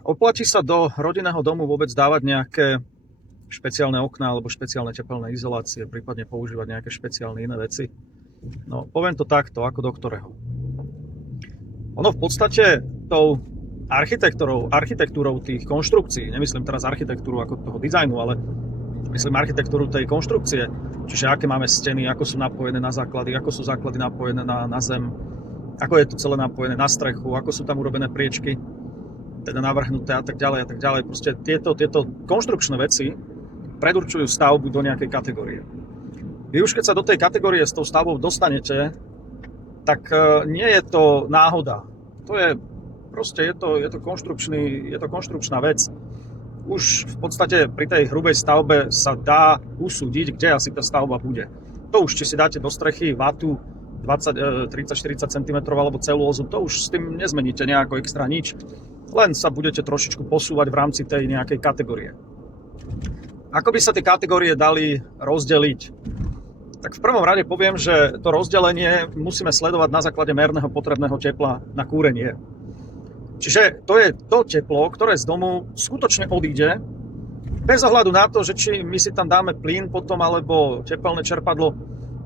Oplatí sa do rodinného domu vôbec dávať nejaké špeciálne okná alebo špeciálne tepelné izolácie, prípadne používať nejaké špeciálne iné veci? No, poviem to takto, ako do ktorého. Ono v podstate tou architektúrou tých konštrukcií, nemyslím teraz architektúru ako toho dizajnu, ale myslím architektúru tej konštrukcie, čiže aké máme steny, ako sú napojené na základy, ako sú základy napojené na zem, ako je to celé napojené na strechu, ako sú tam urobené priečky, teda navrhnuté a tak ďalej a tak ďalej. Proste tieto konštrukčné veci predurčujú stavbu do nejakej kategórie. Vy už keď sa do tej kategórie s tou stavbou dostanete, tak nie je to náhoda. To je proste, je to konštrukčná vec. Už v podstate pri tej hrubej stavbe sa dá usúdiť, kde asi tá stavba bude. To už, či si dáte do strechy vatu 30-40 cm alebo celulózu, to už s tým nezmeníte nejako extra nič. Len sa budete trošičku posúvať v rámci tej nejakej kategórie. Ako by sa tie kategórie dali rozdeliť? Tak v prvom rade poviem, že to rozdelenie musíme sledovať na základe merného potrebného tepla na kúrenie. Čiže to je to teplo, ktoré z domu skutočne odíde, bez ohľadu na to, že či my si tam dáme plyn potom alebo tepelné čerpadlo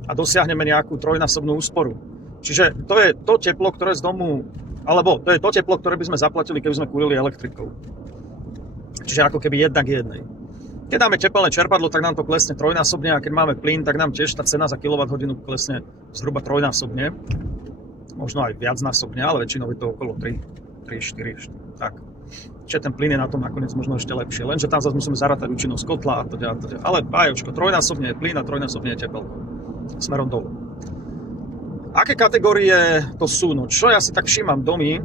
a dosiahneme nejakú trojnásobnú úsporu. Čiže to je to teplo, ktoré z domu, alebo to je to teplo, ktoré by sme zaplatili, keby sme kúrili elektrikou. Čiže ako keby jednak jednej. Keď dáme tepelné čerpadlo, tak nám to klesne trojnásobne a keď máme plyn, tak nám tiež tá cena za kWh klesne zhruba trojnásobne. Možno aj viacnásobne, ale väčšinou je to okolo 3, 4, tak. Čiže ten plyn je na tom nakoniec možno ešte lepšie. Lenže tam zase musíme zarátať účinnosť kotla a teda. Ale bájočko, trojnásobne je plyn a trojnásobne je tepelko. Smerom dolu. Aké kategórie to sú? No čo ja si tak všímam domy,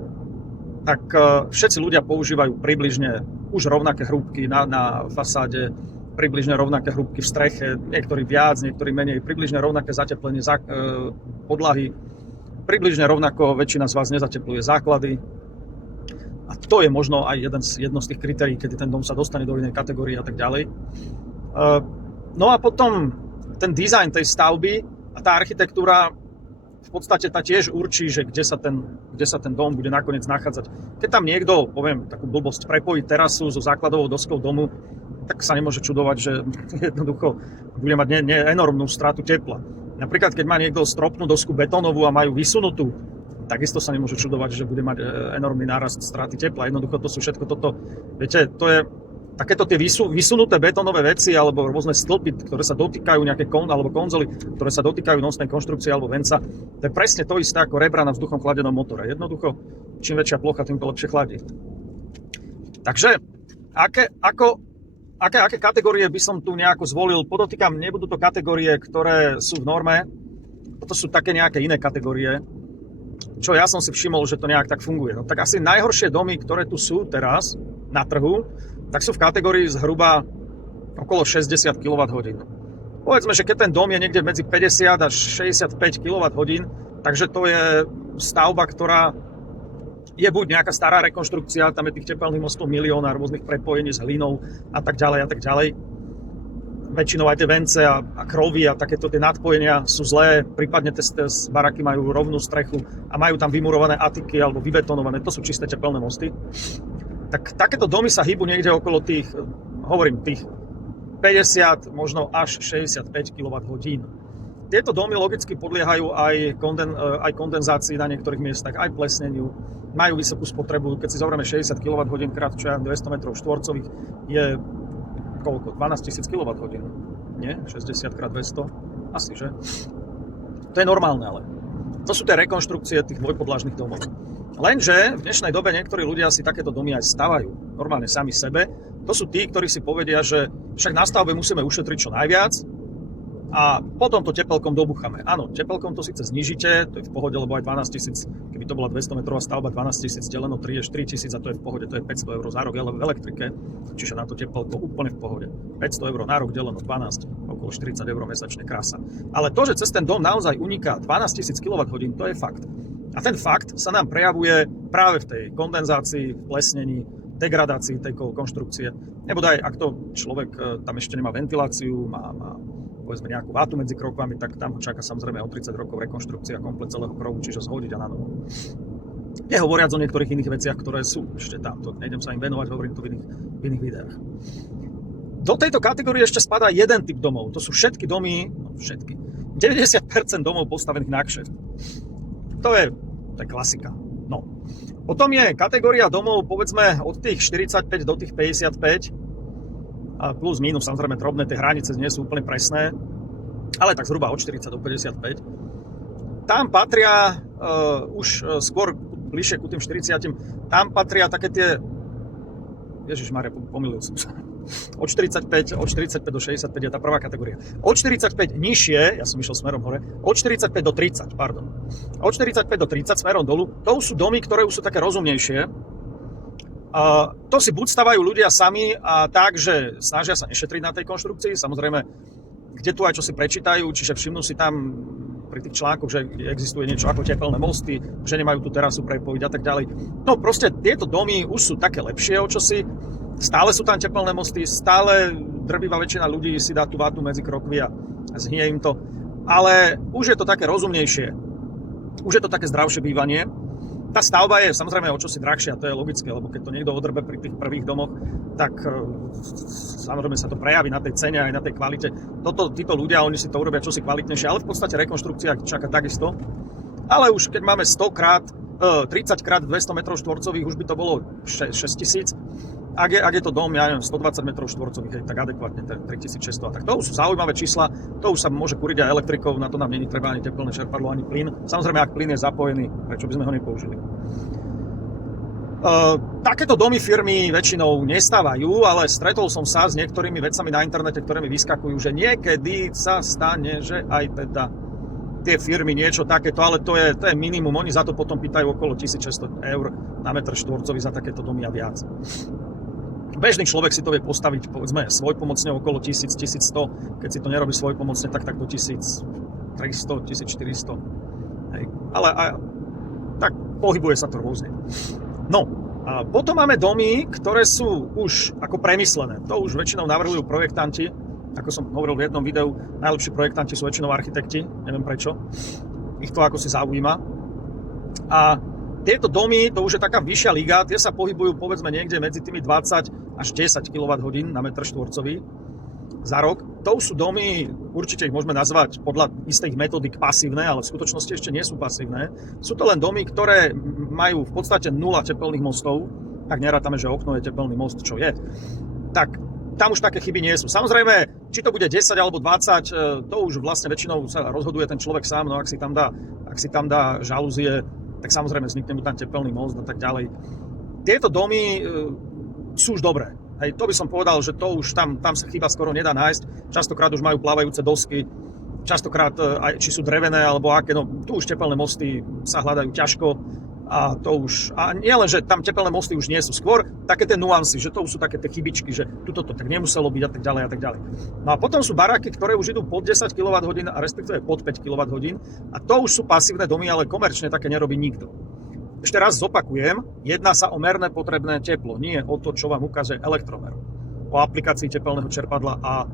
tak všetci ľudia používajú približne už rovnaké hrúbky na fasáde, približne rovnaké hrúbky v streche, niektorí viac, niektorí menej, približne rovnaké zateplenie podlahy, približne rovnako väčšina z vás nezatepluje základy. A to je možno aj jedno z tých kritérií, kedy ten dom sa dostane do inej kategórie a tak ďalej. No a potom ten dizajn tej stavby a tá architektúra v podstate tá tiež určí, že kde sa ten dom bude nakoniec nachádzať. Keď tam niekto, poviem takú blbosť, prepojí terasu so základovou doskou domu, tak sa nemôže čudovať, že jednoducho bude mať enormnú stratu tepla. Napríklad, keď má niekto stropnú dosku betónovú a majú vysunutú, takisto sa nemôže čudovať, že bude mať enormný nárast straty tepla. Jednoducho to sú všetko toto, viete, to je takéto tie vysunuté betónové veci alebo rôzne stĺpy, ktoré sa dotýkajú nejaké alebo konzoly, ktoré sa dotýkajú nosnej konštrukcie alebo venca. To je presne to isté ako rebra na vzduchom chladenom motore. Jednoducho, čím väčšia plocha, tým to lepšie chladí. Takže, aké kategórie by som tu nejako zvolil? Podotýkam, nebudú to kategórie, ktoré sú v norme. Toto sú také nejaké iné kategórie, čo ja som si všimol, že to nejak tak funguje. No, tak asi najhoršie domy, ktoré tu sú teraz na trhu, tak sú v kategórii zhruba okolo 60 kWh. Povedzme, že keď ten dom je niekde medzi 50 až 65 kWh, takže to je stavba, ktorá je buď nejaká stará rekonštrukcia, tam je tých tepelných mostov milión a rôznych prepojení s hlinou a tak ďalej a tak ďalej. Väčšinou aj tie vence a krovy a takéto tie nadpojenia sú zlé, prípadne tie baraky majú rovnú strechu a majú tam vymurované atiky alebo vybetonované, to sú čisté tepelné mosty. Tak takéto domy sa hýbu niekde okolo tých 50, možno až 65 kWh. Tieto domy logicky podliehajú aj kondenzácii na niektorých miestach, aj plesneniu, majú vysokú spotrebu. Keď si zoberieme 60 kWh krát 200 m2 je koľko? 12 000 kWh. Nie? 60 krát 200? Asi, že? To je normálne, ale. To sú tie rekonštrukcie tých dvojpodlažných domov. Lenže v dnešnej dobe niektorí ľudia si takéto domy aj stavajú. Normálne sami sebe. To sú tí, ktorí si povedia, že však na stavbe musíme ušetriť čo najviac a potom to tepelkom dobuchame. Áno, tepelkom to síce znižíte, to je v pohode, lebo aj 12 000, keby to bola 200 metrová stavba, 12 000 deleno 3 je 4 000 a to je v pohode, to je 500 eur za rok v elektrike, čiže na to tepelko úplne v pohode. 500 eur na rok deleno 12, okolo 40 eur mesačne, krása. Ale to, že cez ten dom naozaj uniká 12 000 kWh, to je fakt. A ten fakt sa nám prejavuje práve v tej kondenzácii, v plesnení, degradácii tej konštrukcie. Nebodaj, ak to človek tam ešte nemá ventiláciu, má povedzme nejakú vátu medzi krokvami, tak tam ho čaká samozrejme o 30 rokov rekonštrukcia komplet celého krovu, čiže zhodiť a na novo. Nehovoriac o niektorých iných veciach, ktoré sú ešte tam. To nejdem sa im venovať, hovorím to v iných videách. Do tejto kategórie ešte spadá jeden typ domov. To sú všetky domy, 90% domov postavených na kšeft. To je klasika. No. Potom je kategória domov, povedzme, od tých 45 do tých 55. A plus, minus, samozrejme, drobné, tie hranice nie sú úplne presné. Ale tak zhruba od 40 do 55. Tam patria už skôr bližšie ku tým 40. Tam patria také tie... Ježišmarja, pomýlil som sa. Od 45 do 65 je tá prvá kategória. Od 45 nižšie, ja som išiel smerom hore, od 45 do 30, pardon. Od 45 do 30 smerom dolu, to sú domy, ktoré už sú také rozumnejšie. To si buď stavajú ľudia sami a tak, že snažia sa nešetriť na tej konštrukcii, samozrejme, kde tu aj čo si prečítajú, čiže všimnú si tam pri tých článkoch, že existuje niečo ako tepelné mosty, že nemajú tú terasu prepojiť a tak ďalej. No proste tieto domy už sú také lepšie o čosi, stále sú tam tepelné mosty, stále drvivá väčšina ľudí si dá tú vátu medzi krokvy a zhnie im to, ale už je to také rozumnejšie, už je to také zdravšie bývanie. Tá stavba je samozrejme o čosi drahšia, to je logické, lebo keď to niekto odrbe pri tých prvých domoch, tak samozrejme sa to prejaví na tej cene aj na tej kvalite. Títo ľudia, oni si to urobia čosi kvalitnejšie, ale v podstate rekonštrukcia čaká takisto. Ale už keď máme 30 krát 200 m2, už by to bolo 6000. Ak je to dom, ja neviem, 120 m2, tak adekvátne 3600. A tak to už sú zaujímavé čísla, to už sa môže kúriť aj elektrikou, na to nám nie je treba ani teplné čerpadlo, ani plyn. Samozrejme, ak plyn je zapojený, prečo by sme ho nepoužili. Takéto domy firmy väčšinou nestávajú, ale stretol som sa s niektorými vecami na internete, ktoré mi vyskakujú, že niekedy sa stane, že aj teda tie firmy niečo takéto, ale to je minimum. Oni za to potom pýtajú okolo 1600 eur na metr štvorcový za takéto domy a viac. Bežný človek si to vie postaviť, povedzme, svojpomocne okolo 1000-1100. Keď si to nerobí svojpomocne, tak do 1300, 1400. Hej. Ale tak pohybuje sa to rôzne. No, a potom máme domy, ktoré sú už ako premyslené. To už väčšinou navrhujú projektanti. Ako som hovoril v jednom videu, najlepší projektanti sú väčšinou architekti. Neviem prečo. Ich to ako si zaujíma. A tieto domy, to už je taká vyššia liga, tie sa pohybujú povedzme niekde medzi tými 20 až 10 kWh na metr štvorcový za rok. To sú domy, určite ich môžeme nazvať podľa istých metodík pasívne, ale v skutočnosti ešte nie sú pasívne. Sú to len domy, ktoré majú v podstate 0 tepelných mostov, tak nerátame, že okno je tepelný most, čo je. Tak tam už také chyby nie sú. Samozrejme, či to bude 10 alebo 20, to už vlastne väčšinou sa rozhoduje ten človek sám, no ak si tam dá žalúzie, tak samozrejme vznikne mu tam tepelný most a tak ďalej. Tieto domy sú už dobré. Hej, to by som povedal, že to už tam sa chyba skoro nedá nájsť. Častokrát už majú plávajúce dosky, častokrát aj či sú drevené alebo aké, no tu už tepelné mosty sa hľadajú ťažko a to už, a nie len, že tam tepelné mosty už nie sú, skôr také tie nuancy, že to už sú také tie chybičky, že tuto to tak nemuselo byť a tak ďalej a tak ďalej. No a potom sú baráky, ktoré už idú pod 10 kWh a respektíve pod 5 kWh a to už sú pasívne domy, ale komerčne také nerobí nikto. Ešte raz zopakujem, jedná sa o merné potrebné teplo, nie o to, čo vám ukáže elektromer, o aplikácii tepelného čerpadla a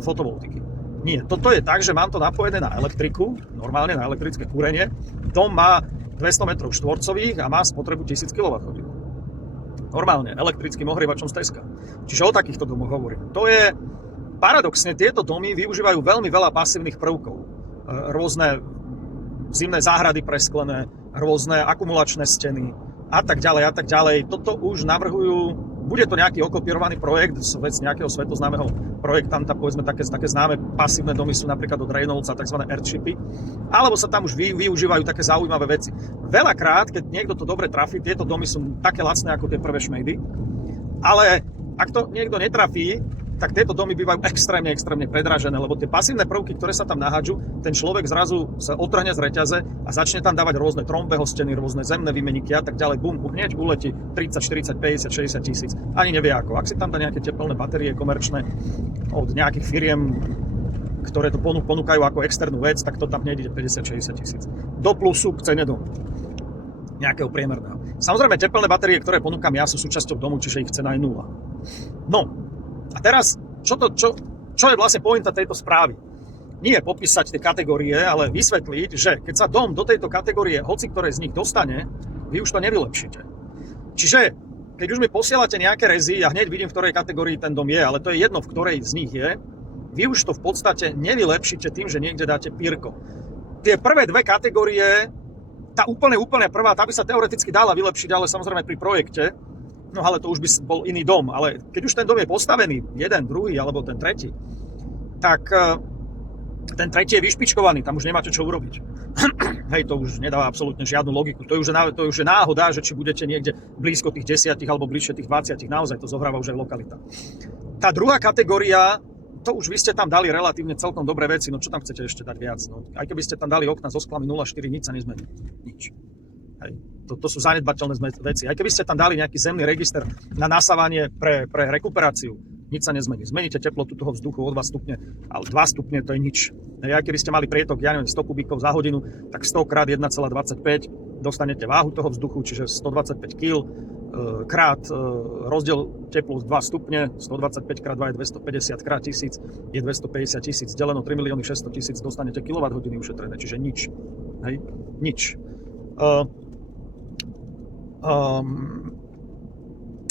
fotovoltiky. Nie, toto je tak, že mám to napojené na elektriku, normálne na elektrické kúrenie. Dom má 200 m2 a má spotrebu 1000 kWh. Normálne, elektrickým ohrievačom z Teska. Čiže o takýchto domoch hovorím. To je, paradoxne, tieto domy využívajú veľmi veľa pasívnych prvkov. Rôzne zimné záhrady presklené, rôzne akumulačné steny a tak ďalej a tak ďalej. Toto už navrhujú, bude to nejaký okopírovaný projekt, vec nejakého svetoznámeho projektanta, povedzme také známe pasívne domy sú napríklad od Reynoldsa, tzv. Earthshipy, alebo sa tam už využívajú také zaujímavé veci. Veľakrát, keď niekto to dobre trafí, tieto domy sú také lacné ako tie prvé šmejdy, ale ak to niekto netrafí, tak tieto domy bývajú extrémne predražené, lebo tie pasívne prvky, ktoré sa tam nahádžu, ten človek zrazu sa otrhne z reťaze a začne tam dávať rôzne trombehosteny, rôzne zemné výmeniky a tak ďalej. Bum, hneď uletí 30, 40, 50, 60 tisíc. Ani nevie ako. Ak si tam dá nejaké teplné batérie komerčné od nejakých firiem, ktoré to ponúkajú ako externú vec, tak to tam hneď ide 50, 60 tisíc. Do plusu k cene domu. Nejakého priemerného. Samozrejme, teplné batérie, ktoré ponúkam ja, sú súčasťou domu, čiže ich cena je 0. No, a teraz, čo je vlastne pointa tejto správy? Nie popísať tie kategórie, ale vysvetliť, že keď sa dom do tejto kategórie, hoci ktoré z nich dostane, vy už to nevylepšíte. Čiže, keď už mi posielate nejaké rezy, ja hneď vidím, v ktorej kategórii ten dom je, ale to je jedno, v ktorej z nich je, vy už to v podstate nevylepšíte tým, že niekde dáte pírko. Tie prvé dve kategórie, tá úplne prvá, tá by sa teoreticky dala vylepšiť, ale samozrejme pri projekte, no ale to už by bol iný dom, ale keď už ten dom je postavený, jeden, druhý alebo ten tretí, tak ten tretí je vyšpičkovaný, tam už nemáte čo urobiť. Hej, to už nedáva absolútne žiadnu logiku. To už je náhoda, že či budete niekde blízko tých 10 alebo bližšie tých 20, naozaj to zohráva už aj lokalita. Tá druhá kategória, to už vy ste tam dali relatívne celkom dobré veci, no čo tam chcete ešte dať viac? No, aj keby ste tam dali okna so sklami 0,4, nič sa nezmení. Nič. Hej. To sú zanedbateľné veci. Aj keby ste tam dali nejaký zemný register na nasávanie pre rekuperáciu, nič sa nezmení. Zmeníte teplotu toho vzduchu o 2 stupne, ale 2 stupne to je nič. Aj keby ste mali prietok, ja neviem, 100 kubíkov za hodinu, tak 100 krát 1,25 dostanete váhu toho vzduchu, čiže 125 kg krát rozdiel teplot 2 stupne, 125 krát 2 je 250 krát 1000 je 250 000, deleno 3 600 000 dostanete kWh ušetrené, čiže nič. Hej? Nič.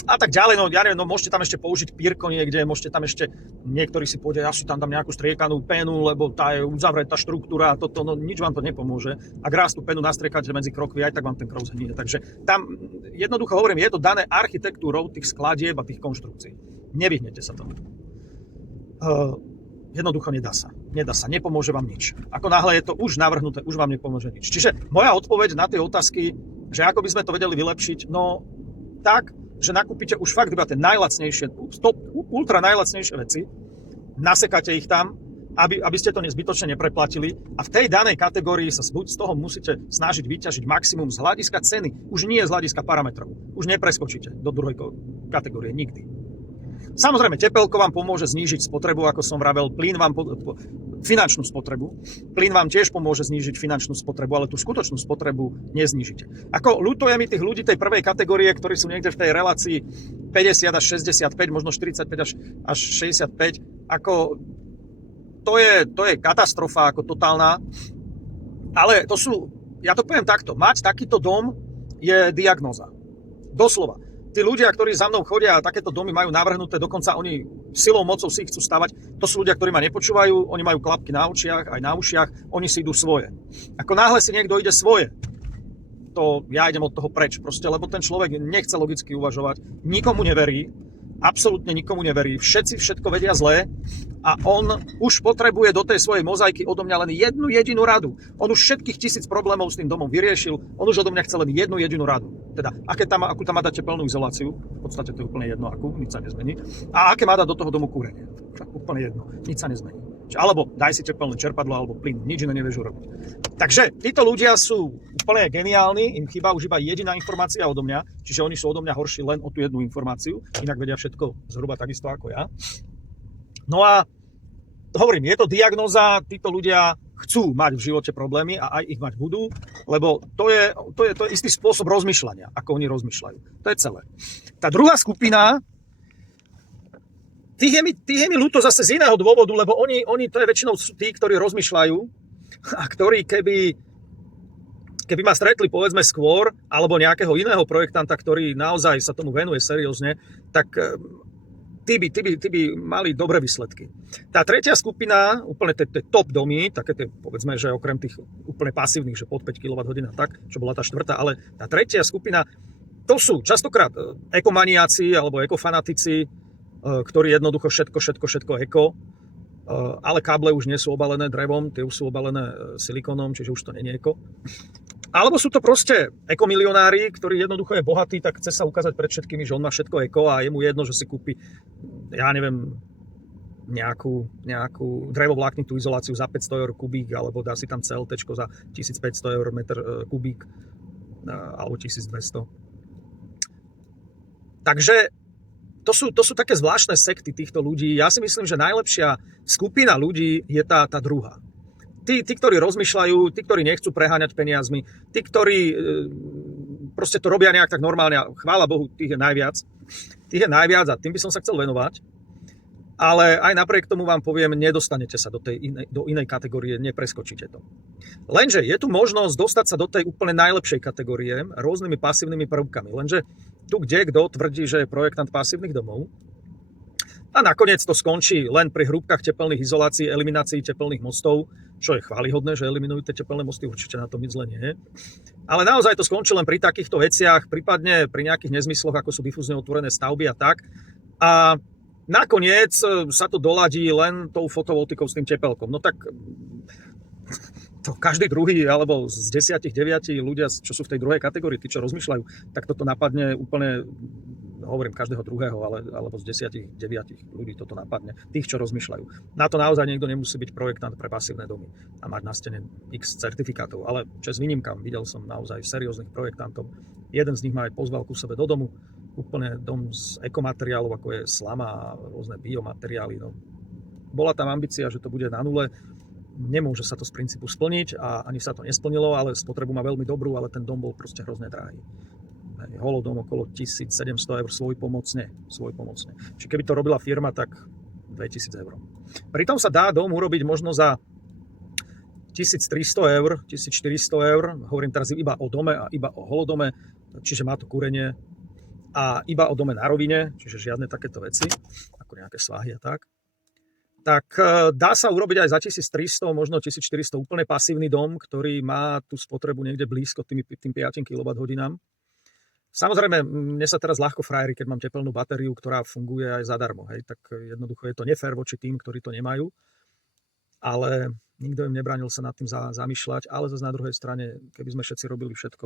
A tak ďalej, no ja neviem, no môžete tam ešte použiť pírko niekde, môžete tam ešte, niektorí si povedia, ja si tam dám nejakú striekanú penu, lebo tá je uzavretá štruktúra, toto, no nič vám to nepomôže. Ak raz tú penu nastriekate medzi krokvy, aj tak vám ten krok zhnie. Takže tam jednoducho hovorím, je to dané architektúrou tých skladieb a tých konštrukcií. Nevyhnete sa tomu. Jednoducho nedá sa, nepomôže vám nič. Ako náhle je to už navrhnuté, už vám nepomôže nič. Čiže moja odpoveď na tie otázky, že ako by sme to vedeli vylepšiť, no tak, že nakúpite už fakt iba tie najlacnejšie, ultra najlacnejšie veci, nasekáte ich tam, aby ste to zbytočne nepreplatili a v tej danej kategórii sa z toho musíte snažiť vyťažiť maximum z hľadiska ceny, už nie z hľadiska parametrov. Už nepreskočíte do druhej kategórie nikdy. Samozrejme, tepelko vám pomôže znížiť spotrebu, ako som vravel, plyn vám finančnú spotrebu. Plyn vám tiež pomôže znížiť finančnú spotrebu, ale tú skutočnú spotrebu neznížite. Ako ľutuje mi tých ľudí tej prvej kategórie, ktorí sú niekde v tej relácii 50 až 65, možno 45 až 65, ako to je katastrofa, ako totálna. Ale to sú, ja to poviem takto, mať takýto dom je diagnóza. Doslova. Tí ľudia, ktorí za mnou chodia a takéto domy majú navrhnuté, dokonca oni silou, mocou si ich chcú stavať, to sú ľudia, ktorí ma nepočúvajú, oni majú klapky na očiach, aj na ušiach, oni si idú svoje. Ako náhle si niekto ide svoje, to ja idem od toho preč, proste, lebo ten človek nechce logicky uvažovať, nikomu neverí, absolútne nikomu neverí, všetci všetko vedia zlé a on už potrebuje do tej svojej mozaiky odo mňa len jednu jedinú radu. On už všetkých 1000 problémov s tým domom vyriešil, on už odo mňa chce len jednu jedinú radu. Teda, akú tam má dať teplnú izoláciu, v podstate to je úplne jedno, akú, nič sa nezmení. A aké má dať do toho domu kúrenie, úplne jedno, nič sa nezmení. Alebo daj si tepelné čerpadlo alebo plyn, nič iné nevieš urobiť. Takže títo ľudia sú úplne geniálni, im chýba už iba jediná informácia odo mňa, čiže oni sú odo mňa horší len o tú jednu informáciu, inak vedia všetko zhruba takisto ako ja. No a hovorím, je to diagnóza, títo ľudia chcú mať v živote problémy a aj ich mať budú, lebo to je istý spôsob rozmýšľania, ako oni rozmýšľajú. To je celé. Tá druhá skupina, tých je mi ľúto zase z iného dôvodu, lebo oni to je väčšinou tí, ktorí rozmýšľajú a ktorí keby ma stretli povedzme skôr, alebo nejakého iného projektanta, ktorý naozaj sa tomu venuje seriózne, tak tí by mali dobré výsledky. Tá tretia skupina, úplne tie top domy, také tie, povedzme, že okrem tých úplne pasívnych, že pod 5 kWh tak, čo bola tá štvrtá, ale tá tretia skupina, to sú častokrát ekomaniaci alebo ekofanatici, ktorí jednoducho všetko eko, ale káble už nie sú obalené drevom, tie už sú obalené silikónom, čiže už to nie je eko. Alebo sú to proste ekomilionári, ktorí jednoducho je bohatý, tak chce sa ukázať pred všetkými, že on má všetko eko a je mu jedno, že si kúpi, ja neviem, nejakú drevovláknitú izoláciu za 500 eur kubík, alebo dá si tam CLTčko za 1500 eur meter kubík, alebo 1200. Takže to sú také zvláštne sekty týchto ľudí. Ja si myslím, že najlepšia skupina ľudí je tá druhá. Tí, ktorí rozmýšľajú, tí, ktorí nechcú preháňať peniazmi, tí, ktorí proste to robia nejak tak normálne a chvála Bohu, tých je najviac. Tých je najviac a tým by som sa chcel venovať. ale aj napriek tomu vám poviem, nedostanete sa do inej kategórie, nepreskočíte to. Lenže je tu možnosť dostať sa do tej úplne najlepšej kategórie rôznymi pasívnymi prvkami. Lenže tu kto tvrdí, že je projektant pasívnych domov, a nakoniec to skončí len pri hrúbkach tepelných izolácií, eliminácií tepelných mostov, čo je chválihodné, že eliminujú tie tepelné mosty, určite na tom nič zle nie je. Ale naozaj to skončí len pri takýchto veciach, prípadne pri nejakých nezmysloch, ako sú difúzne otvorené stavby a tak. A nakoniec sa to doladí len tou fotovoltikou s tým tepelkom. No tak to každý druhý, alebo z 10, 9 ľudia, čo sú v tej druhej kategórii, tí, čo rozmýšľajú, tak toto napadne úplne, hovorím každého druhého, alebo z 10, 9 ľudí toto napadne, tých, čo rozmýšľajú. Na to naozaj niekto nemusí byť projektant pre pasívne domy a mať na stene x certifikátov, ale čas výnimkám, videl som naozaj serióznych projektantov. Jeden z nich ma aj pozval ku sebe do domu, úplne dom z ekomateriálov, ako je slama a rôzne biomateriály. No, bola tam ambícia, že to bude na nule. Nemôže sa to z princípu splniť a ani sa to nesplnilo, ale spotrebu má veľmi dobrú, ale ten dom bol proste hrozne drahý. Holodom okolo 1700 eur svojpomocne. Čiže keby to robila firma, tak 2000 eur. Pritom sa dá dom urobiť možno za 1300 eur, 1400 eur, hovorím teraz iba o dome a iba o holodome, čiže má to kúrenie, a iba o dome na rovine, čiže žiadne takéto veci, ako nejaké svahy a tak. Tak dá sa urobiť aj za 1300, možno 1400 úplne pasívny dom, ktorý má tú spotrebu niekde blízko tým 5 kWh. Samozrejme, mne sa teraz ľahko frajeri, keď mám tepelnú batériu, ktorá funguje aj zadarmo. Hej, tak jednoducho je to nefér voči tým, ktorí to nemajú. Ale nikto im nebránil sa nad tým zamýšľať. Ale zase na druhej strane, keby sme všetci robili všetko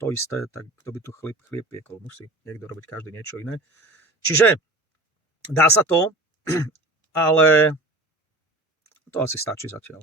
to isté, tak kto by tu chlieb piekol? Musí niekto robiť každý niečo iné. Čiže dá sa to, ale to asi stačí zatiaľ.